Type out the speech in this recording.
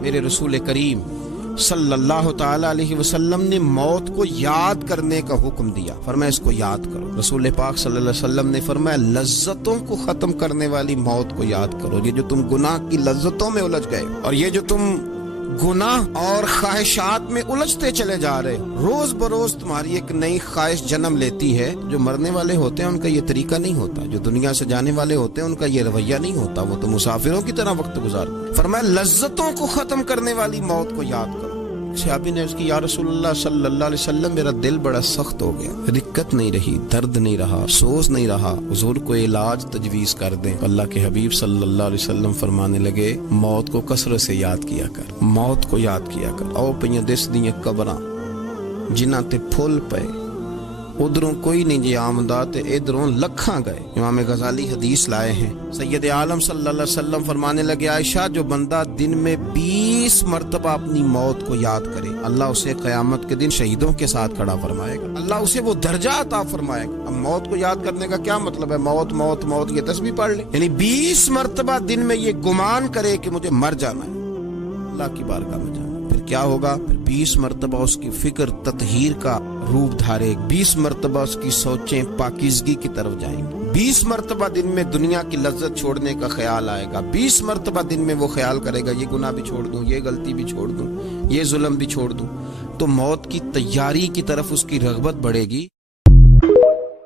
میرے رسول کریم صلی اللہ تعالی علیہ وسلم نے موت کو یاد کرنے کا حکم دیا، فرمایا اس کو یاد کرو۔ رسول پاک صلی اللہ علیہ وسلم نے فرمایا لذتوں کو ختم کرنے والی موت کو یاد کرو۔ یہ جو تم گناہ کی لذتوں میں الجھ گئے اور یہ جو تم گناہ اور خواہشات میں الجھتے چلے جا رہے، روز بروز تمہاری ایک نئی خواہش جنم لیتی ہے۔ جو مرنے والے ہوتے ہیں ان کا یہ طریقہ نہیں ہوتا، جو دنیا سے جانے والے ہوتے ہیں ان کا یہ رویہ نہیں ہوتا، وہ تو مسافروں کی طرح وقت گزارتے۔ فرمایا لذتوں کو ختم کرنے والی موت کو یاد کرو۔ صحابی نے عرض کی، یا رسول اللہ صلی اللہ علیہ وسلم میرا دل بڑا سخت ہو گیا، رکت نہیں رہی، درد نہیں رہا، افسوس نہیں رہا، حضور کو علاج تجویز کر دیں۔ اللہ کے حبیب صلی اللہ علیہ وسلم فرمانے لگے موت کو کثرت سے یاد کیا کر، موت کو یاد کیا کر۔ او پئیاں دس دیاں قبراں جنہاں تے پھل پے، ادھروں کوئی نہیں جی آمدہ تے ادھروں لکھاں گئے۔ امام غزالی حدیث لائے ہیں، سید عالم صلی اللہ علیہ وسلم فرمانے لگے عائشہ جو بندہ دن میں 20 مرتبہ اپنی موت کو یاد کرے اللہ اسے قیامت کے دن شہیدوں کے ساتھ کھڑا فرمائے گا، اللہ اسے وہ درجہ عطا فرمائے گا۔ اب موت کو یاد کرنے کا کیا مطلب ہے؟ موت موت موت یہ تسبیح پڑھ لے، یعنی 20 مرتبہ دن میں یہ گمان کرے کہ مجھے مر جانا ہے، اللہ کی بارگاہ میں جانا۔ پھر کیا ہوگا؟ پھر 20 مرتبہ اس کی فکر تطہیر کا روپ دھارے، 20 مرتبہ اس کی سوچیں پاکیزگی کی طرف جائیں گی، 20 مرتبہ دن میں دنیا کی لذت چھوڑنے کا خیال آئے گا، 20 مرتبہ دن میں وہ خیال کرے گا یہ گناہ بھی چھوڑ دوں، یہ غلطی بھی چھوڑ دوں، یہ ظلم بھی چھوڑ دوں۔ تو موت کی تیاری کی طرف اس کی رغبت بڑھے گی۔